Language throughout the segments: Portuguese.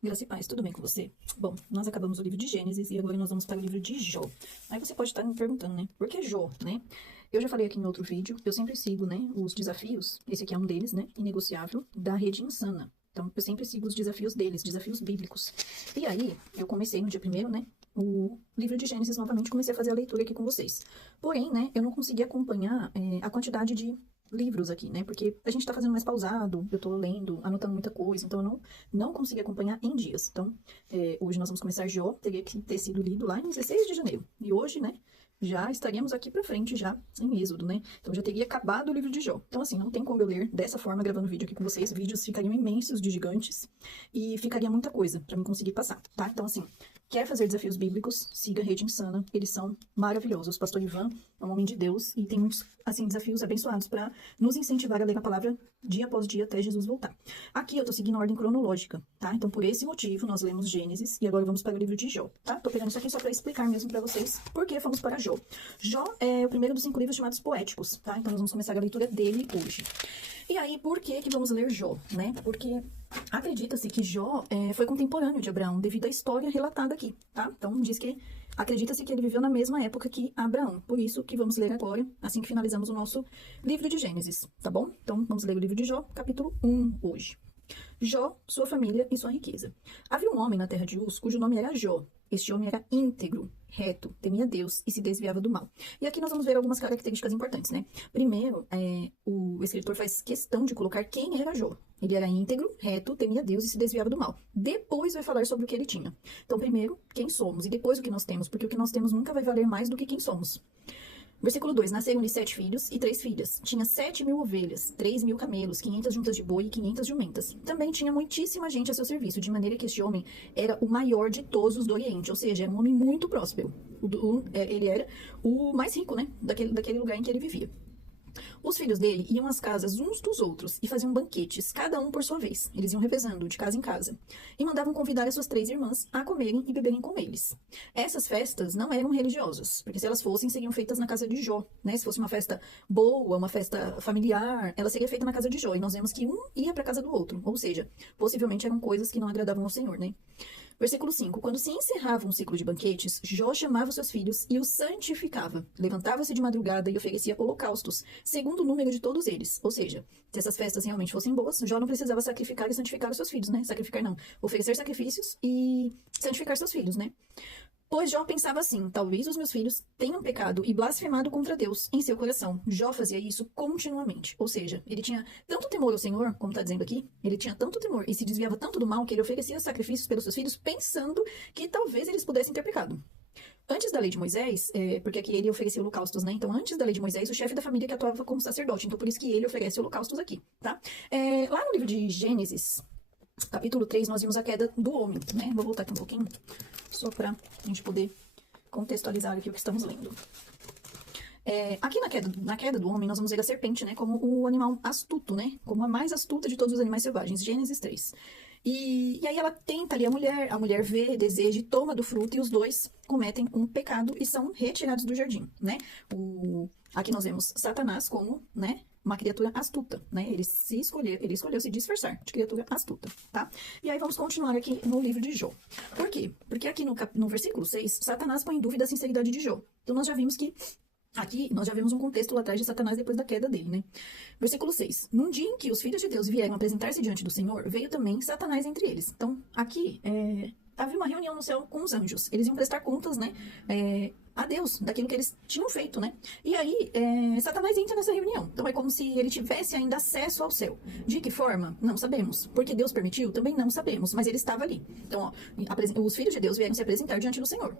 Graça e paz, tudo bem com você? Bom, nós acabamos o livro de Gênesis e agora nós vamos para o livro de Jó. Aí você pode estar me perguntando, né? Por que Jó, né? Eu já falei aqui em outro vídeo, eu sempre sigo, né, os desafios, esse aqui é um deles, né, inegociável, da Rede Insana. Então, eu sempre sigo os desafios deles, desafios bíblicos. E aí, eu comecei no dia primeiro, né, o livro de Gênesis novamente, comecei a fazer a leitura aqui com vocês. Porém, né, eu não consegui acompanhar a quantidade de livros aqui, né? Porque a gente tá fazendo mais pausado, eu tô lendo, anotando muita coisa, então eu não consegui acompanhar em dias. Então, hoje nós vamos começar Jó, teria que ter sido lido lá em 16 de janeiro. E hoje, né, já estaríamos aqui pra frente, já em Êxodo, né? Então já teria acabado o livro de Jó. Então, assim, não tem como eu ler dessa forma, gravando vídeo aqui com vocês. Vídeos ficariam imensos, de gigantes, e ficaria muita coisa pra mim conseguir passar, tá? Então, assim, quer fazer desafios bíblicos, siga a Rede Insana, eles são maravilhosos. O pastor Ivan é um homem de Deus e tem muitos, assim, desafios abençoados para nos incentivar a ler a palavra dia após dia até Jesus voltar. Aqui eu tô seguindo a ordem cronológica, tá? Então, por esse motivo, nós lemos Gênesis e agora vamos para o livro de Jó, tá? Tô pegando isso aqui só para explicar mesmo para vocês por que fomos para Jó. Jó é o primeiro dos 5 livros chamados poéticos, tá? Então, nós vamos começar a leitura dele hoje. E aí, por que que vamos ler Jó, né? Porque acredita-se que Jó foi contemporâneo de Abraão devido à história relatada aqui, tá? Então, diz que acredita-se que ele viveu na mesma época que Abraão. Por isso que vamos ler agora, assim que finalizamos o nosso livro de Gênesis, tá bom? Então, vamos ler o livro de Jó, capítulo 1 hoje. Jó, sua família e sua riqueza. Havia um homem na terra de Uz, cujo nome era Jó. Este homem era íntegro, reto, temia Deus e se desviava do mal. E aqui nós vamos ver algumas características importantes, né? Primeiro, o escritor faz questão de colocar quem era Jó. Ele era íntegro, reto, temia Deus e se desviava do mal. Depois vai falar sobre o que ele tinha. Então, primeiro, quem somos e depois o que nós temos, porque o que nós temos nunca vai valer mais do que quem somos. Versículo 2. Nasceram-lhe 7 filhos e 3 filhas. Tinha 7.000 ovelhas, 3.000 camelos, 500 juntas de boi e 500 jumentas. Também tinha muitíssima gente a seu serviço, de maneira que este homem era o maior de todos os do Oriente, ou seja, era um homem muito próspero. Ele era o mais rico, né, daquele lugar em que ele vivia. Os filhos dele iam às casas uns dos outros e faziam banquetes, cada um por sua vez. Eles iam revezando de casa em casa. E mandavam convidar as suas 3 irmãs a comerem e beberem com eles. Essas festas não eram religiosas, porque se elas fossem, seriam feitas na casa de Jó, né? Se fosse uma festa boa, uma festa familiar, ela seria feita na casa de Jó. E nós vemos que um ia para a casa do outro. Ou seja, possivelmente eram coisas que não agradavam ao Senhor, né? Versículo 5. Quando se encerrava um ciclo de banquetes, Jó chamava os seus filhos e os santificava. Levantava-se de madrugada e oferecia holocaustos, segundo o número de todos eles. Ou seja, se essas festas realmente fossem boas, Jó não precisava sacrificar e santificar os seus filhos, né? Sacrificar não. Oferecer sacrifícios e santificar seus filhos, né? Pois Jó pensava assim: talvez os meus filhos tenham pecado e blasfemado contra Deus em seu coração. Jó fazia isso continuamente. Ou seja, ele tinha tanto temor ao Senhor, como está dizendo aqui, ele tinha tanto temor e se desviava tanto do mal que ele oferecia sacrifícios pelos seus filhos, pensando que talvez eles pudessem ter pecado. Antes da lei de Moisés, porque aqui ele oferecia holocaustos, né? Então, antes da lei de Moisés, o chefe da família que atuava como sacerdote. Então, por isso que ele oferece holocaustos aqui, tá? Lá no livro de Gênesis, capítulo 3, nós vimos a queda do homem, né? Vou voltar aqui um pouquinho, só para a gente poder contextualizar aqui o que estamos lendo. Aqui na queda do homem, nós vamos ver a serpente, né? Como o animal astuto, né? Como a mais astuta de todos os animais selvagens. Gênesis 3. E aí ela tenta ali a mulher vê, deseja e toma do fruto, e os dois cometem um pecado e são retirados do jardim, né? Aqui nós vemos Satanás como, né, uma criatura astuta, né? Ele escolheu se disfarçar de criatura astuta, tá? E aí vamos continuar aqui no livro de Jó. Por quê? Porque aqui no versículo 6, Satanás põe em dúvida a sinceridade de Jó. Então nós já vimos que aqui, nós já vimos um contexto lá atrás de Satanás depois da queda dele, né? Versículo 6. Num dia em que os filhos de Deus vieram apresentar-se diante do Senhor, veio também Satanás entre eles. Então, aqui, havia uma reunião no céu com os anjos. Eles iam prestar contas, né? A Deus, daquilo que eles tinham feito, né? E aí, Satanás entra nessa reunião. Então, é como se ele tivesse ainda acesso ao céu. De que forma? Não sabemos. Porque Deus permitiu? Também não sabemos. Mas ele estava ali. Então, ó, os filhos de Deus vieram se apresentar diante do Senhor.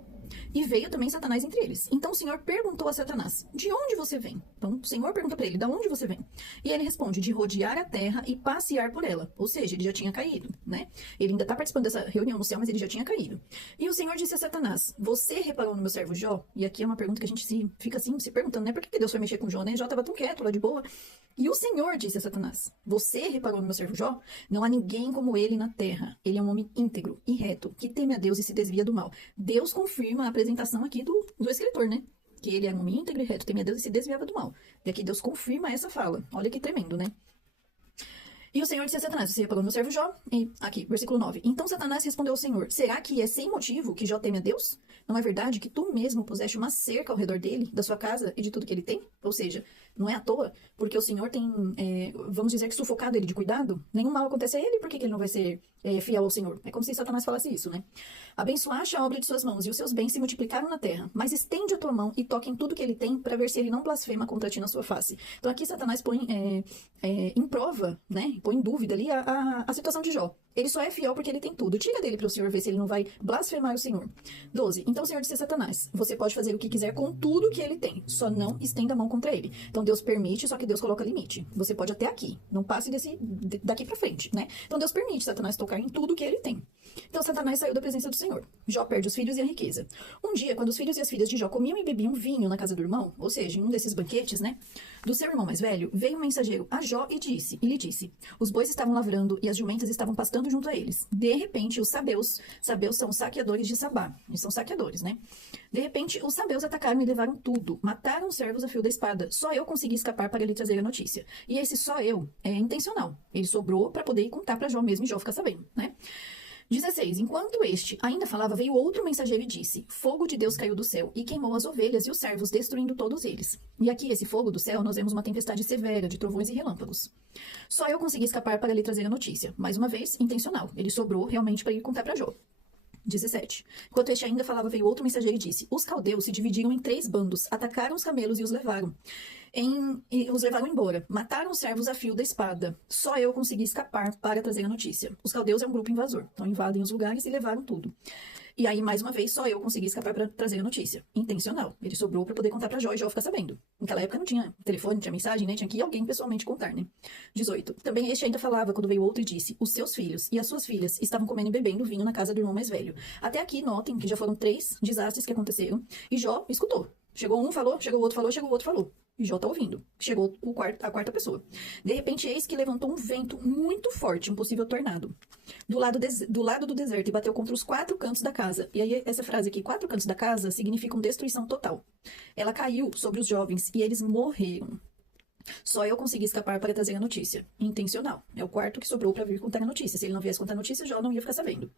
E veio também Satanás entre eles. Então, o Senhor perguntou a Satanás: de onde você vem? Então, o Senhor pergunta para ele: de onde você vem? E ele responde: de rodear a terra e passear por ela. Ou seja, ele já tinha caído, né? Ele ainda está participando dessa reunião no céu, mas ele já tinha caído. E o Senhor disse a Satanás: você reparou no meu servo Jó? E aqui é uma pergunta que a gente fica assim, se perguntando, né? Por que Deus foi mexer com Jó, né? Jó estava tão quieto, lá de boa. E o Senhor disse a Satanás: você reparou no meu servo Jó? Não há ninguém como ele na terra. Ele é um homem íntegro e reto, que teme a Deus e se desvia do mal. Deus confirma a apresentação aqui do escritor, né? Que ele era um homem íntegro e reto, temia a Deus e se desviava do mal. E aqui Deus confirma essa fala. Olha que tremendo, né? E o Senhor disse a Satanás, você reparou no meu servo Jó? E aqui, versículo 9. Então Satanás respondeu ao Senhor, será que é sem motivo que Jó teme a Deus? Não é verdade que tu mesmo puseste uma cerca ao redor dele, da sua casa e de tudo que ele tem? Ou seja, não é à toa, porque o Senhor tem, vamos dizer que sufocado ele de cuidado. Nenhum mal acontece a ele, por que ele não vai ser fiel ao Senhor? É como se Satanás falasse isso, né? Abençoaste a obra de suas mãos e os seus bens se multiplicaram na terra. Mas estende a tua mão e toque em tudo que ele tem para ver se ele não blasfema contra ti na sua face. Então aqui Satanás põe em prova, né? Põe em dúvida ali a situação de Jó. Ele só é fiel porque ele tem tudo. Tira dele para o Senhor ver se ele não vai blasfemar o Senhor. 12. Então o Senhor disse a Satanás, você pode fazer o que quiser com tudo que ele tem, só não estenda a mão contra ele. Então Deus permite, só que Deus coloca limite. Você pode até aqui, não passe daqui para frente, né? Então Deus permite Satanás tocar em tudo que ele tem. Então Satanás saiu da presença do Senhor. Jó perde os filhos e a riqueza. Um dia, quando os filhos e as filhas de Jó comiam e bebiam vinho na casa do irmão, ou seja, em um desses banquetes, né? Do seu irmão mais velho, veio um mensageiro a Jó e lhe disse, os bois estavam lavrando e as jumentas estavam pastando junto a eles. De repente, os sabeus são saqueadores de Sabá, eles são saqueadores, né? De repente, os sabeus atacaram e levaram tudo, mataram os servos a fio da espada. Só eu consegui escapar para lhe trazer a notícia. E esse só eu é intencional. Ele sobrou para poder ir contar para Jó mesmo e Jó ficar sabendo, né? 16. Enquanto este ainda falava, veio outro mensageiro e disse, fogo de Deus caiu do céu e queimou as ovelhas e os servos, destruindo todos eles. E aqui, esse fogo do céu, nós vemos uma tempestade severa de trovões e relâmpagos. Só eu consegui escapar para lhe trazer a notícia. Mais uma vez, intencional. Ele sobrou realmente para ir contar para Jó. 17. Enquanto este ainda falava, veio outro mensageiro e disse, os caldeus se dividiram em 3 bandos, atacaram os camelos e os levaram. Os levaram embora. Mataram os servos a fio da espada. Só eu consegui escapar para trazer a notícia. Os caldeus é um grupo invasor. Então invadem os lugares e levaram tudo. E aí, mais uma vez, só eu consegui escapar para trazer a notícia. Intencional. Ele sobrou para poder contar para Jó e Jó ficar sabendo. Naquela época não tinha telefone, não tinha mensagem, né? Tinha que ir alguém pessoalmente contar, né? 18. Também este ainda falava quando veio outro e disse, os seus filhos e as suas filhas estavam comendo e bebendo vinho na casa do irmão mais velho. Até aqui, notem que já foram 3 desastres que aconteceram. E Jó escutou. Chegou um, falou, chegou o outro, falou, chegou o outro, falou. E Jó tá ouvindo. Chegou a quarta pessoa. De repente, eis que levantou um vento muito forte, um possível tornado, do lado do deserto, e bateu contra os 4 cantos da casa. E aí, essa frase aqui, 4 cantos da casa, significa destruição total. Ela caiu sobre os jovens e eles morreram. Só eu consegui escapar para trazer a notícia. Intencional. É o quarto que sobrou para vir contar a notícia. Se ele não viesse contar a notícia, Jó não ia ficar sabendo.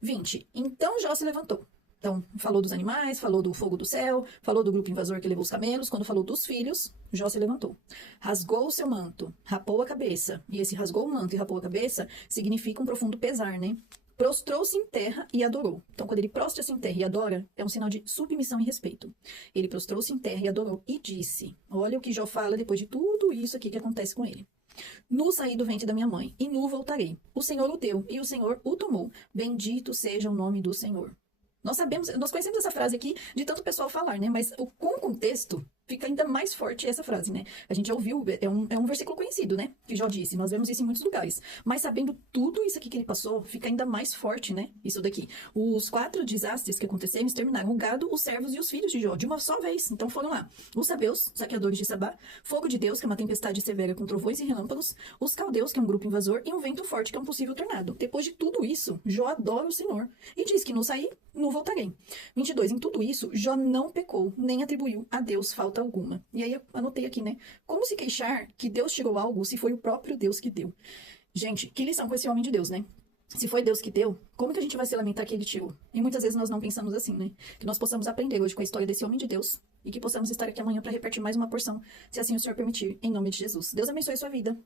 20. Então Jó se levantou. Então, falou dos animais, falou do fogo do céu, falou do grupo invasor que levou os camelos. Quando falou dos filhos, Jó se levantou. Rasgou o seu manto, rapou a cabeça. E esse rasgou o manto e rapou a cabeça significa um profundo pesar, né? Prostrou-se em terra e adorou. Então, quando ele prostra-se em terra e adora, é um sinal de submissão e respeito. Ele prostrou-se em terra e adorou e disse, olha o que Jó fala depois de tudo isso aqui que acontece com ele. Nu saí do ventre da minha mãe, e nu voltarei. O Senhor o deu, e o Senhor o tomou. Bendito seja o nome do Senhor. Nós conhecemos essa frase aqui de tanto pessoal falar, né? Mas com o contexto, fica ainda mais forte essa frase, né? A gente já ouviu, é um versículo conhecido, né? Que Jó disse, nós vemos isso em muitos lugares. Mas sabendo tudo isso aqui que ele passou, fica ainda mais forte, né? Isso daqui. Os 4 desastres que aconteceram exterminaram o gado, os servos e os filhos de Jó, de uma só vez. Então foram lá. Os sabeus, saqueadores de Sabá, fogo de Deus, que é uma tempestade severa com trovões e relâmpagos, os caldeus, que é um grupo invasor, e um vento forte, que é um possível tornado. Depois de tudo isso, Jó adora o Senhor e diz que não saí, não voltarei. 22. Em tudo isso, Jó não pecou, nem atribuiu a Deus falta alguma. E aí eu anotei aqui, né? Como se queixar que Deus tirou algo se foi o próprio Deus que deu? Gente, que lição com esse homem de Deus, né? Se foi Deus que deu, como que a gente vai se lamentar que ele tirou? E muitas vezes nós não pensamos assim, né? Que nós possamos aprender hoje com a história desse homem de Deus e que possamos estar aqui amanhã para repartir mais uma porção, se assim o Senhor permitir, em nome de Jesus. Deus abençoe a sua vida.